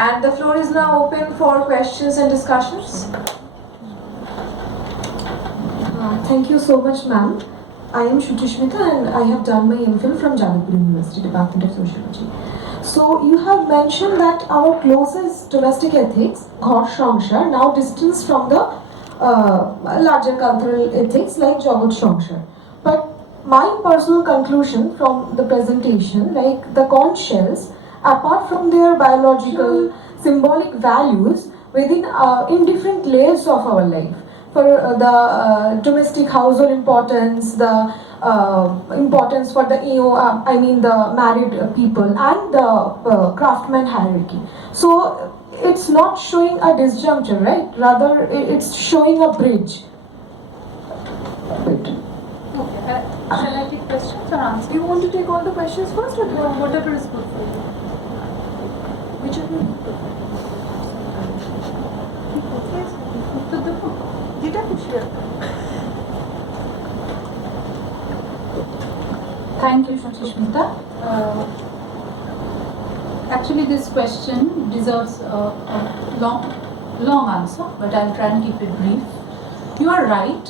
And the floor is now open for questions and discussions. Thank you so much, ma'am. I am Shuchishmita and I have done my MPhil from Jabalpur University, Department of Sociology. So you have mentioned that our closest domestic ethics, Ghor Shongshar, now distanced from the larger cultural ethics like Jagat Shongshar. But my personal conclusion from the presentation, like the conch shells, apart from their biological, symbolic values within in different layers of our life, for the domestic household importance, the importance for the the married people, and the craftsman hierarchy. So it's not showing a disjuncture, right? Rather, it's showing a bridge. Wait. Okay, shall I take questions or answers? You want to take all the questions first, or do you want whatever is good for you? Whichever is good. Thank you, Shuchishmita. Actually, this question deserves a long answer, but I'll try and keep it brief. You are right.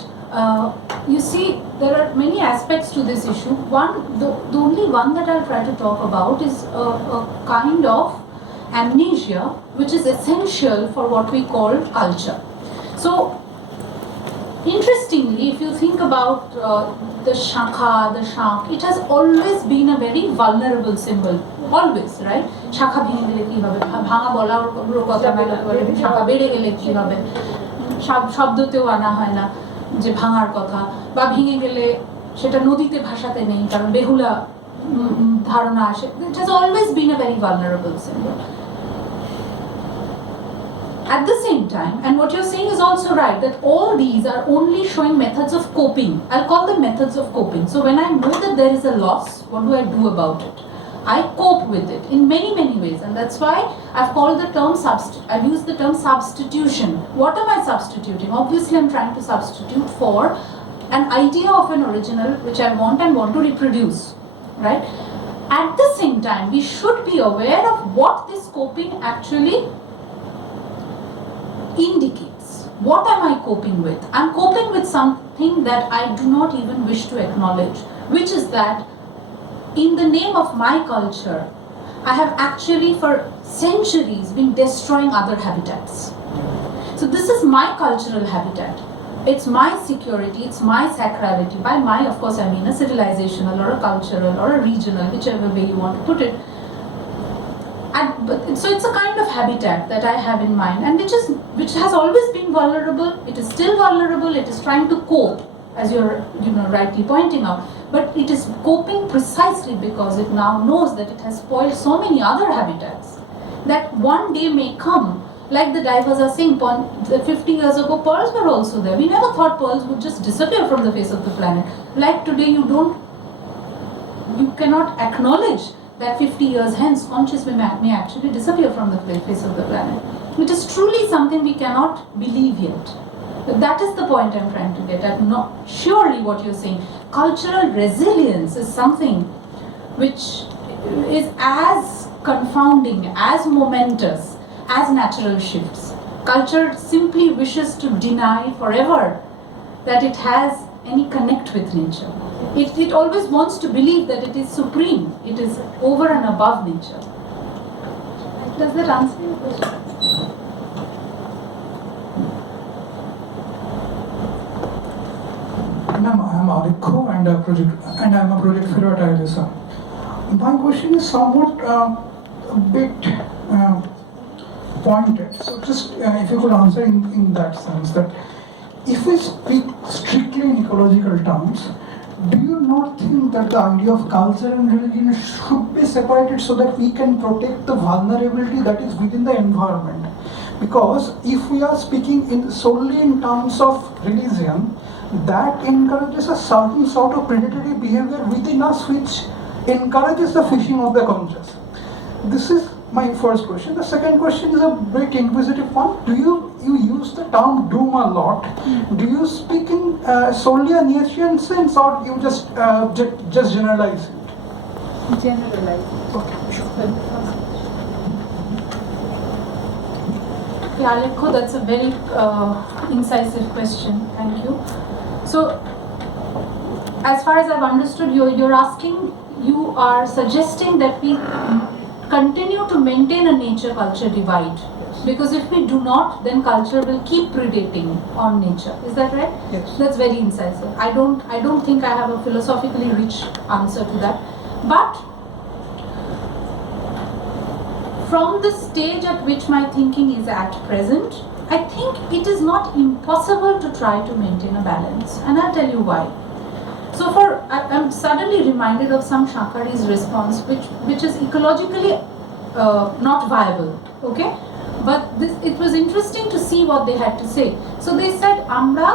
You see, there are many aspects to this issue. The only one that I'll try to talk about is a kind of amnesia which is essential for what we call culture. So, interestingly, if you think about the shakha, the shank, it has always been a very vulnerable symbol. Always, right? Shakha bhenge gele ki hobe, bhanga bolar kotha na bole, shakha bede gele ki hobe, শব্দতেও আনা হয় না যে ভাঙার কথা, বা ভেঙে গেলে সেটা নদীতে ভাসাতে নেই কারণ বেহুলা ধারণা আসে. It has always been a very vulnerable symbol. At the same time, and what you're saying is also right, that all these are only showing methods of coping. I'll call them methods of coping. So when I know that there is a loss, what do I do about it? I cope with it in many ways, and that's why I've called the term I've used the term substitution. What am I substituting? Obviously, I'm trying to substitute for an idea of an original which I want to reproduce, right? At the same time, we should be aware of what this coping actually indicates. What am I coping with? I'm coping with something that I do not even wish to acknowledge, which is that in the name of my culture, I have actually for centuries been destroying other habitats. So this is my cultural habitat. It's my security, it's my sacrality. By my, of course, I mean a civilizational or a cultural or a regional, whichever way you want to put it. So it's a kind of habitat that I have in mind, and which has always been vulnerable. It is still vulnerable. It is trying to cope, as you're rightly pointing out. But it is coping precisely because it now knows that it has spoiled so many other habitats that one day may come. Like the divers are saying, 50 years ago, pearls were also there. We never thought pearls would just disappear from the face of the planet. Like today, you cannot acknowledge that 50 years hence, conches may actually disappear from the face of the planet. It is truly something we cannot believe yet. But that is the point I'm trying to get at. Surely what you're saying, cultural resilience is something which is as confounding, as momentous, as natural shifts. Culture simply wishes to deny forever that it has any connect with nature. It always wants to believe that it is supreme, it is over and above nature. Does that answer your question? Ma'am, I am Adikho and I am a project fellow at ILSR. My question is somewhat a bit pointed. So just if you could answer in that sense, that if we speak strictly in ecological terms, do you not think that the idea of culture and religion should be separated so that we can protect the vulnerability that is within the environment? Because if we are speaking solely in terms of religion, that encourages a certain sort of predatory behavior within us which encourages the fishing of the conscious. This is my first question. The second question is a bit inquisitive one. Do you use the term doom a lot? Do you speak in solely a Nietzschean sense, or you just generalize it? Generalize. Okay, sure. Yeah, Alekho, that's a very incisive question. Thank you. So, as far as I've understood, you're asking, you are suggesting that we continue to maintain a nature-culture divide. Because if we do not, then culture will keep predating on nature. Is that right? Yes. That's very incisive. I don't think I have a philosophically rich answer to that. But from the stage at which my thinking is at present, I think it is not impossible to try to maintain a balance. And I'll tell you why. So I'm suddenly reminded of some Shankari's response, which is ecologically not viable. Okay? But it was interesting to see what they had to say. So they said, আমরা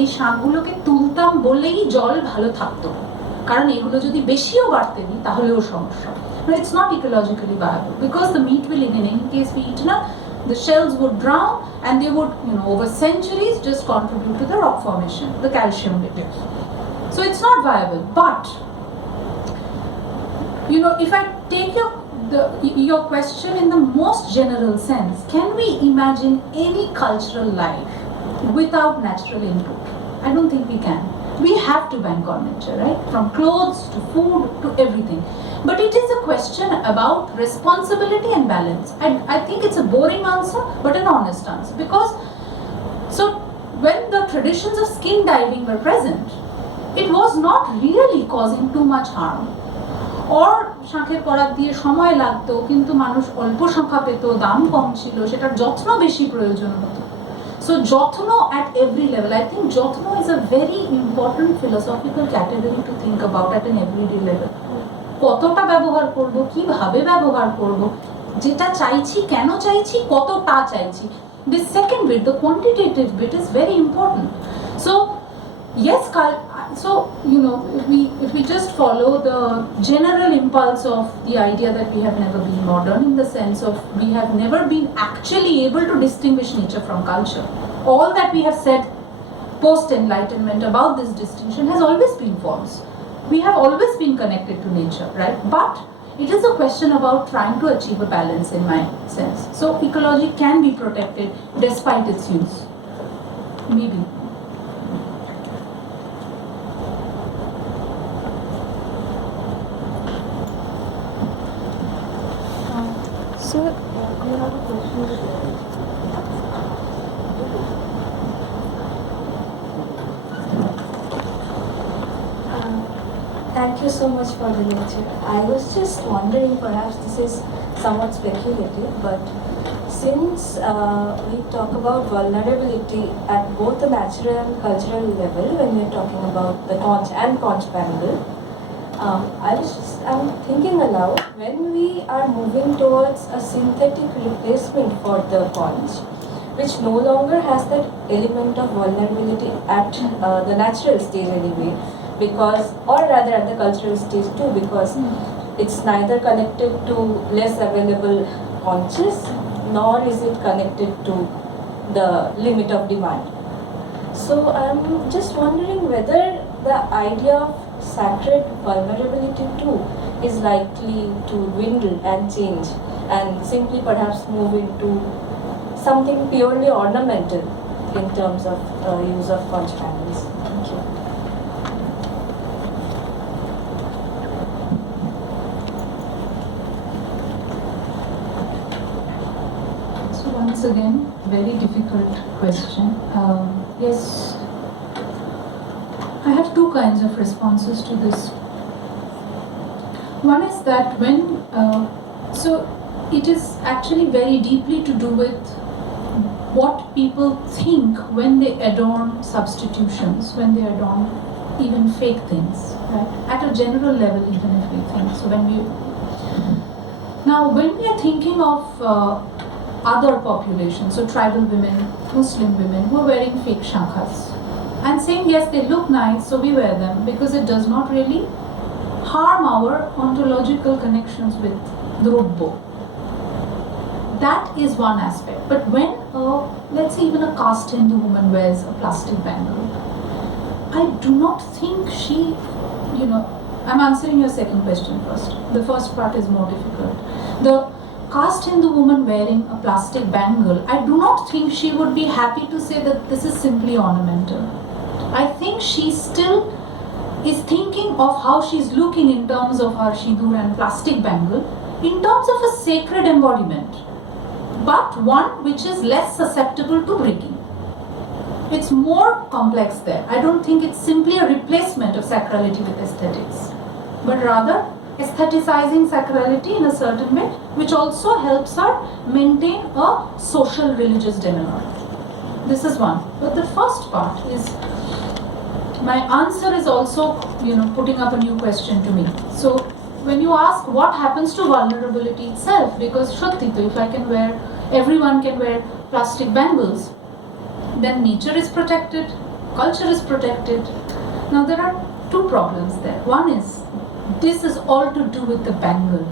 এই শাকগুলোকে তুলতাম বলেই জল ভালো থাকতো, কারণ এগুলো যদি বেশিও বাড়তে দিই তাহলেও সমস্যা। But it's not ecologically viable because the meat will, in any case be eaten up, the shells would drown, and they would, over centuries just contribute to the rock formation, the calcium bit. So it's not viable. But if I take your question in the most general sense, can we imagine any cultural life without natural input? I don't think we can. We have to bank on nature, right? From clothes to food to everything. But it is a question about responsibility and balance. I think it's a boring answer, but an honest answer. Because, when the traditions of skin diving were present, it was not really causing too much harm. Or শাঁখের করাত দিয়ে সময় লাগতো, কিন্তু মানুষ অল্প সংখ্যা পেত, দাম কম ছিল, সেটার যত্ন বেশি প্রয়োজন হতো। So jotno at every level. I think jotno is a very important philosophical category to think about at an everyday level. কতটা ব্যবহার করব, কিভাবে ব্যবহার করব, যেটা চাইছি কেন চাইছি, কতটা চাইছি. The second bit, the quantitative bit, is very important. So yes, if we just follow the general impulse of the idea that we have never been modern, in the sense of we have never been actually able to distinguish nature from culture. All that we have said post-enlightenment about this distinction has always been false. We have always been connected to nature, right? But it is a question about trying to achieve a balance, in my sense. So ecology can be protected despite its use. Maybe. Sir, you have a question? Thank you so much for the lecture. I was just wondering, perhaps this is somewhat speculative, but since we talk about vulnerability at both the natural and cultural level when we're talking about the conch and conch panel, I'm thinking aloud, when we are moving towards a synthetic replacement for the conch, which no longer has that element of vulnerability at the natural stage anyway, because, or rather at the cultural stage too, because it's neither connected to less available conches, nor is it connected to the limit of demand. So I'm just wondering whether the idea of sacred vulnerability too is likely to dwindle and change, and simply perhaps move into something purely ornamental in terms of use of conch panels. Thank you. Once again, very difficult question. Yes, I have two kinds of responses to this. One is that it is actually very deeply to do with what people think when they adorn substitutions, when they adorn even fake things, right? At a general level, even if we think. So when we are thinking of other populations, so tribal women, Muslim women who are wearing fake shankhas and saying yes, they look nice, so we wear them because it does not really harm our ontological connections with the Rubbo. That is one aspect. But when let's say even a caste Hindu woman wears a plastic bangle, I do not think I'm answering your second question first. The first part is more difficult. The caste Hindu woman wearing a plastic bangle, I do not think she would be happy to say that this is simply ornamental. I think she still is thinking of how she's looking in terms of her shidur and plastic bangle, in terms of a sacred embodiment, but one which is less susceptible to breaking. It's more complex there. I don't think it's simply a replacement of sacrality with aesthetics, but rather aestheticizing sacrality in a certain way, which also helps her maintain a social religious demeanor. This is one. But the first part is, my answer is also, putting up a new question to me. So when you ask what happens to vulnerability itself, because Shaktito, if everyone can wear plastic bangles, then nature is protected, culture is protected. Now there are two problems there. One is, this is all to do with the bangle,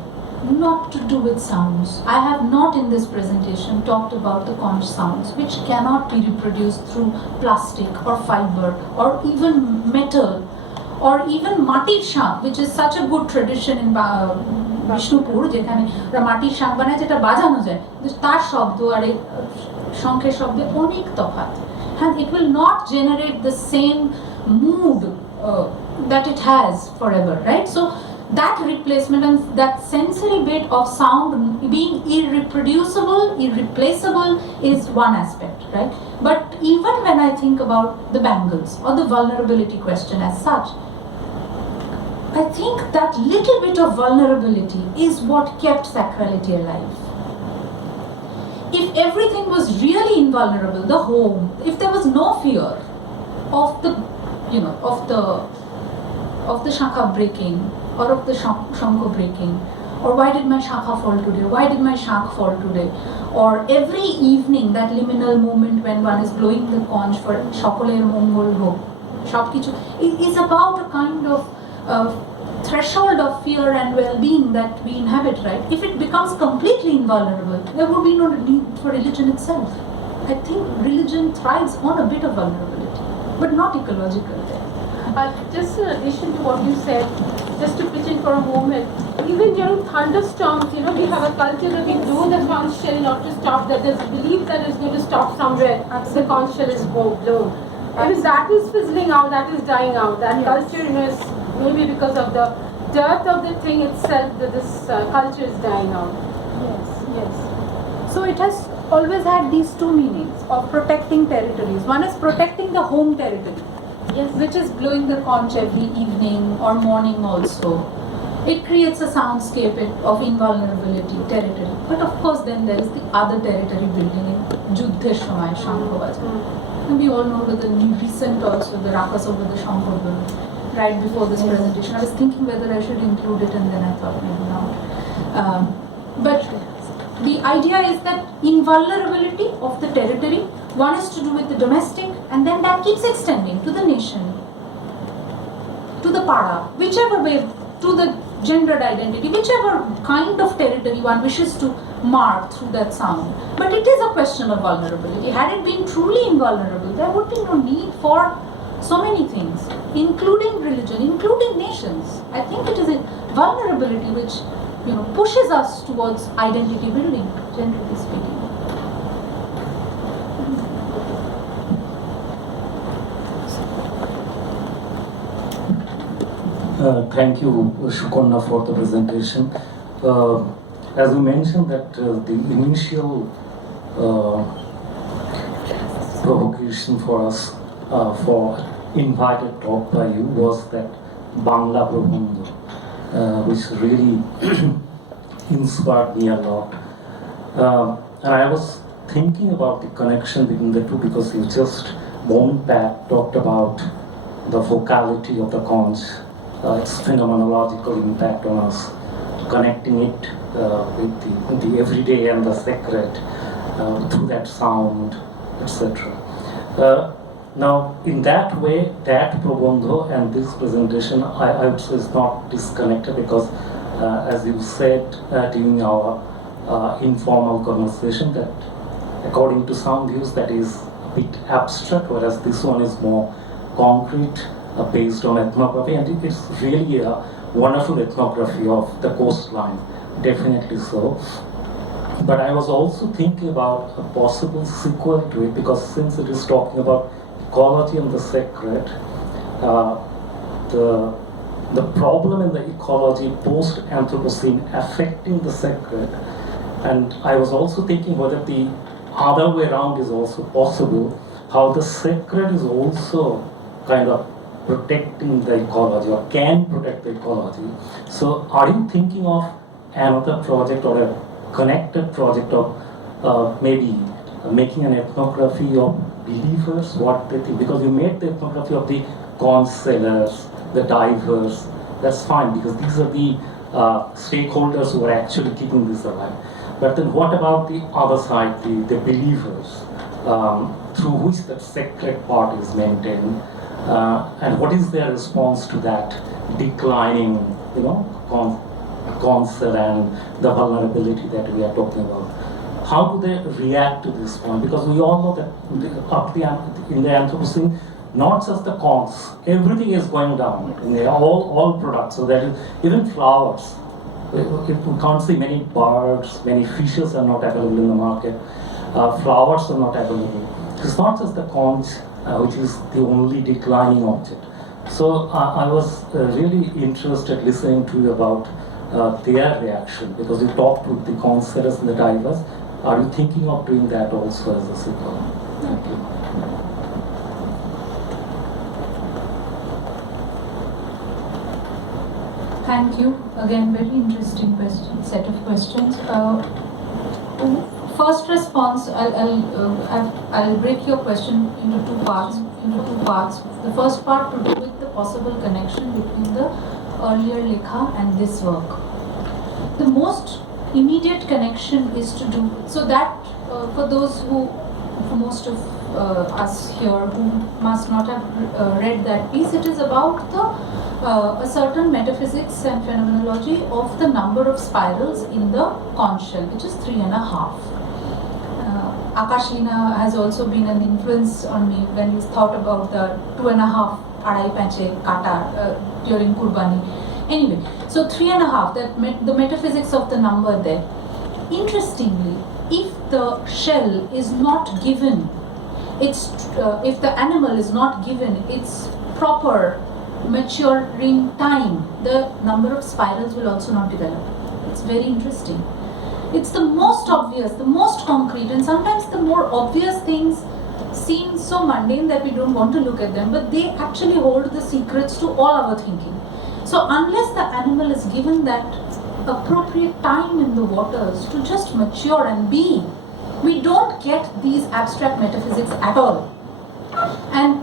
not to do with sounds. I have not in this presentation talked about the conch sounds, which cannot be reproduced through plastic or fiber or even metal or even matir shank, which is such a good tradition in Vishnupur, যেখানে মাটির শাঁখ বানায় যেটা বাজানো যায়, তার শব্দ আর এই শঙ্খের শব্দে অনেক তফাৎ। And it will not generate the same mood that it has forever, right? So that replacement and that sensory bit of sound being irreproducible, irreplaceable is one aspect, right? But even when I think about the bangles or the vulnerability question as such, I think that little bit of vulnerability is what kept sacrality alive. If everything was really invulnerable, the home, if there was no fear of the, of the shakha breaking or of the shankha breaking, or why did my shakha fall today? Why did my shank fall today? Or every evening, that liminal moment when one is blowing the conch for shokoler mongol hok, shopkichu, is about a kind of threshold of fear and well-being that we inhabit, right? If it becomes completely invulnerable, there would be no need for religion itself. I think religion thrives on a bit of vulnerability, but not ecological there. Just in addition to what you said, just to pitch in for a moment, even during thunderstorms, we have a culture that we blow the conch shell not to stop, that there's a belief that it's going to stop somewhere, the conch shell is blown. If that is fizzling out, that is dying out, that culture is maybe because of the dearth of the thing itself that this culture is dying out. Yes. So it has always had these two meanings of protecting territories. One is protecting the home territory, which is blowing the conch every evening or morning also. It creates a soundscape of invulnerability, territory. But of course then there is the other territory building in Juddher Shomoy, Shankho Bajan. And we all know that the recent also, the Rakas over the Shankho bill, right before this presentation. I was thinking whether I should include it and then I thought maybe not. But the idea is that invulnerability of the territory, one is to do with the domestic, and then that keeps extending to the nation, to the para, whichever way, to the gendered identity, whichever kind of territory one wishes to mark through that sound. But it is a question of vulnerability. Had it been truly invulnerable, there would be no need for so many things, including religion, including nations. I think it is a vulnerability which pushes us towards identity building, generally speaking. Thank you, Sukanya, for the presentation. As you mentioned that the initial provocation for us for invited talk by you was that Bangla Prabandha, which really inspired me a lot. And I was thinking about the connection between the two because you just moment back talked about the vocality of the conch, its phenomenological impact on us, connecting it with the everyday and the sacred through that sound, etc. Now, in that way, that Prabandha and this presentation, I would say is not disconnected because, as you said during our informal conversation, that according to some views that is a bit abstract, whereas this one is more concrete, based on ethnography, and it's really a wonderful ethnography of the coastline, definitely so. But I was also thinking about a possible sequel to it, because since it is talking about ecology and the sacred, uh, the problem in the ecology post-Anthropocene affecting the sacred, and I was also thinking whether the other way around is also possible, how the sacred is also kind of protecting the ecology or can protect the ecology. So are you thinking of another project or a connected project of maybe making an ethnography of believers, what they think? Because you made the ethnography of the conch sellers, the divers, that's fine because these are the stakeholders who are actually keeping this alive. But then what about the other side, the believers, through which the sacred part is maintained, and what is their response to that declining, council and the vulnerability that we are talking about? How do they react to this point? Because we all know that in the Anthropocene, not just the conchs, everything is going down in all products. So that is even flowers. We can't see many birds, many fishes are not available in the market. Flowers are not available. It's not just the conch, which is the only declining object. So I was really interested listening to you about their reaction, because you talked with the conch sellers and the divers. Are you thinking of doing that also as a sequel? Thank you. Thank you. Again, very interesting set of questions. First response, I'll break your question into two parts. The first part to do with the possible connection between the earlier Lekha and this work. The most immediate connection is to do so that for most of us here who must not have read that piece, it is about a certain metaphysics and phenomenology of the number of spirals in the conch shell, which is 3.5. Akashlina has also been an influence on me when you thought about the 2.5 adai panche kata during Kurbani. Anyway, so 3.5, the metaphysics of the number there. Interestingly, if the shell is not given, if the animal is not given its proper maturing time, the number of spirals will also not develop. It's very interesting. It's the most obvious, the most concrete, and sometimes the more obvious things seem so mundane that we don't want to look at them, but they actually hold the secrets to all our thinking. So unless the animal is given that appropriate time in the waters to just mature and be, we don't get these abstract metaphysics at all. And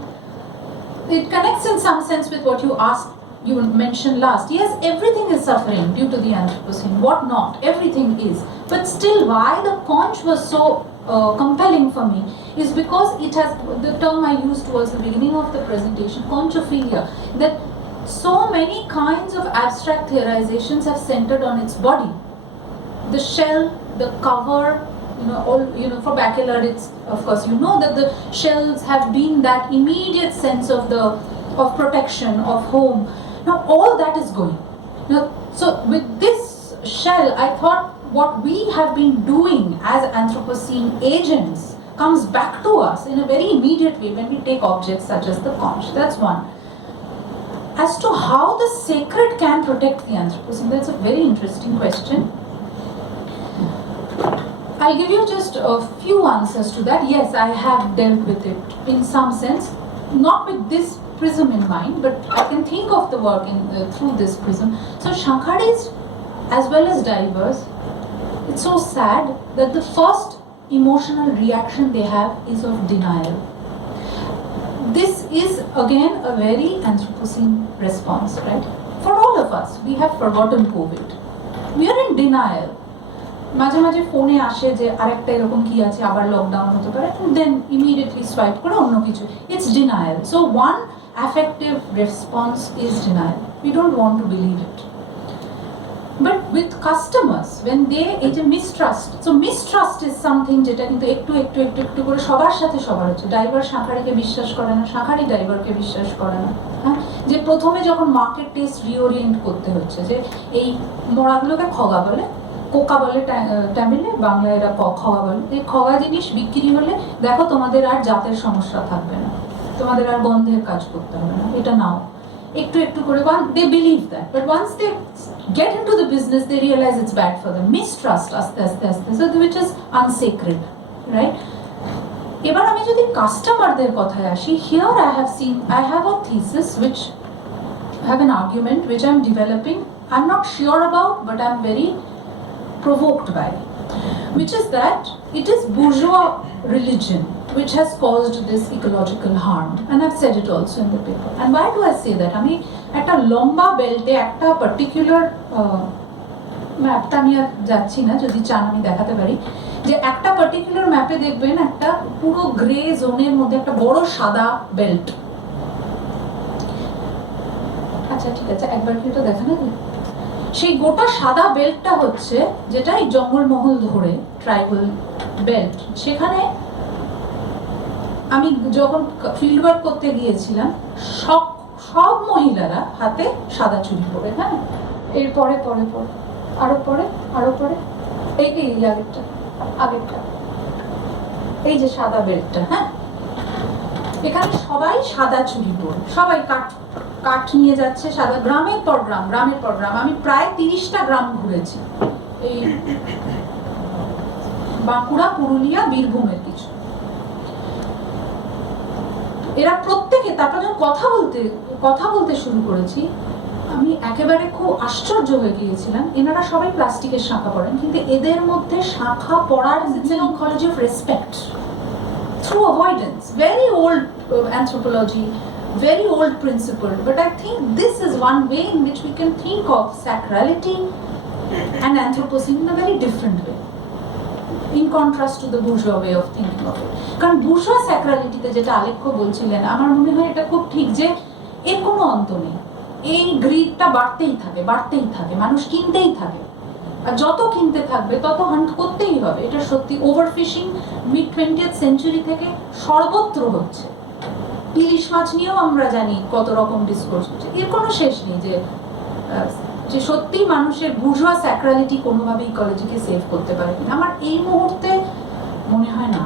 it connects in some sense with what you mentioned last. Yes, everything is suffering due to the Anthropocene. What not? Everything is. But still, why the conch was so compelling for me is because it has, the term I used towards the beginning of the presentation, conchophilia, that so many kinds of abstract theorizations have centered on its body. The shell, the cover, for bacillard, it's, of course, that the shells have been that immediate sense of protection, of home. Now all that is going. Now, so with this shell, I thought what we have been doing as Anthropocene agents comes back to us in a very immediate way when we take objects such as the conch. That's one. As to how the sacred can protect the Anthropocene, that's a very interesting question. I'll give you just a few answers to that. Yes, I have dealt with it in some sense, not with this prism in mind, but I can think of the work through this prism. So Shankharis, as well as divers, it's so sad that the first emotional reaction they have is of denial. This is again a very Anthropocene response, right? For all of us, we have forgotten COVID. We are in denial. মাঝে মাঝে ফোনে আসে যে আরেকটা এরকম কি আছে, আবার লকডাউন হতে পারে, and then immediately swipe করে অন্য কিছু. It's denial. So one affective response is denial. We don't want to believe it. But with customers, when they এই যে mistrust, so mistrust is something যেটা কিন্তু একটু করে সবার সাথে সবার হচ্ছে. ড্রাইভার শাঁখারিকে বিশ্বাস করে না, শাঁখারি ড্রাইভারকে বিশ্বাস করে না. হ্যাঁ, যে প্রথমে যখন মার্কেট টেস্ট রিওরিয়েন্ট করতে হচ্ছে যে এই মরাগুলোকে খগা বলে, কোকা বলে তামিলে, বাংলায় এরা খাওয়া বলে। এই খাওয়া জিনিস বিক্রি হলে দেখো তোমাদের আর জাতের সমস্যা থাকবে না, তোমাদের আর গন্ধের কাজ করতে হবে না, এটা নাও। একটু একটু করে they believe that, but once they get into the business they realize it's bad for them. Mistrust আস্তে আস্তে আস্তে, so which is unsacred, right? এবার আমি যদি কাস্টমারদের কথায় আসি, here I have a thesis which I have an argument which I'm developing. I'm not sure about, but I'm very provoked by, which is that it is bourgeois religion which has caused this ecological harm, and I've said it also in the paper. And why do I say that? আমি একটা লম্বা বেল্টে একটা particular ম্যাপটা আমি আর যাচ্ছি না, যদি চান আমি দেখাতে পারি, যে একটা পার্টিকুলার ম্যাপে দেখবেন একটা পুরো গ্রে জোনের মধ্যে একটা বড় সাদা বেল্ট। আচ্ছা ঠিক আছে, একবার কি এটা দেখা যাবে? সেই গোটা সাদা বেল্টটা হচ্ছে যেটা এই জঙ্গলমহল ধরে ট্রাইবাল বেল্ট। সেখানে আমি যখন ফিল্ড ওয়ার্ক করতে গিয়েছিলাম, সব মহিলারা হাতে সাদা চুড়ি পরে, হ্যাঁ, এরপরে পরে পরে আরো পরে আরো পরে, এই আগেরটা এই যে সাদা বেল্টটা, হ্যাঁ, এখানে সবাই সাদা চুড়ি পরে, সবাই কাঠ নিয়ে যাচ্ছে সাদা, গ্রামের পর গ্রাম। আমি প্রায় 30টা গ্রাম ঘুরেছি, এই বাঁকুড়া, পুরুলিয়া, বীরভূমের কিছু। এরা প্রত্যেকে, তারপর যখন কথা বলতে শুরু করেছি, আমি একেবারে খুব আশ্চর্য হয়ে গিয়েছিলাম। এনারা সবাই প্লাস্টিকের শাঁখা পড়েন, কিন্তু এদের মধ্যে শাঁখা পড়ার psychology of respect through avoidance, very old anthropology, very old principle, but I think this is one way in which we can think of sacrality and anthropocene in a very different way, in contrast to the bourgeois way of thinking of it. কারণ bourgeois sacrality তে যেটা আলেখ্য বলছিলেন, আমার মনে হয় এটা খুব ঠিক, যে এর কোনো অন্ত নেই, এই গ্রিডটা বাড়তেই থাকে, মানুষ কিনতেই থাকে, আর যত কিনতে থাকবে তত হান্ট করতেই হবে। এটা সত্যি ওভারফিশিং মিড 20th সেঞ্চুরি থেকে সর্বত্র হচ্ছে। ইলিশ মাছ নিয়েও আমরা জানি কত রকম ডিসকোর্স হচ্ছে, এর কোনো শেষ নেই। যে সত্যি মানুষের বুর্জোয়া স্যাক্রালিটি কোনোভাবে ইকোলজিকে সেভ করতে পারে কিনা, আমার এই মুহূর্তে মনে হয় না।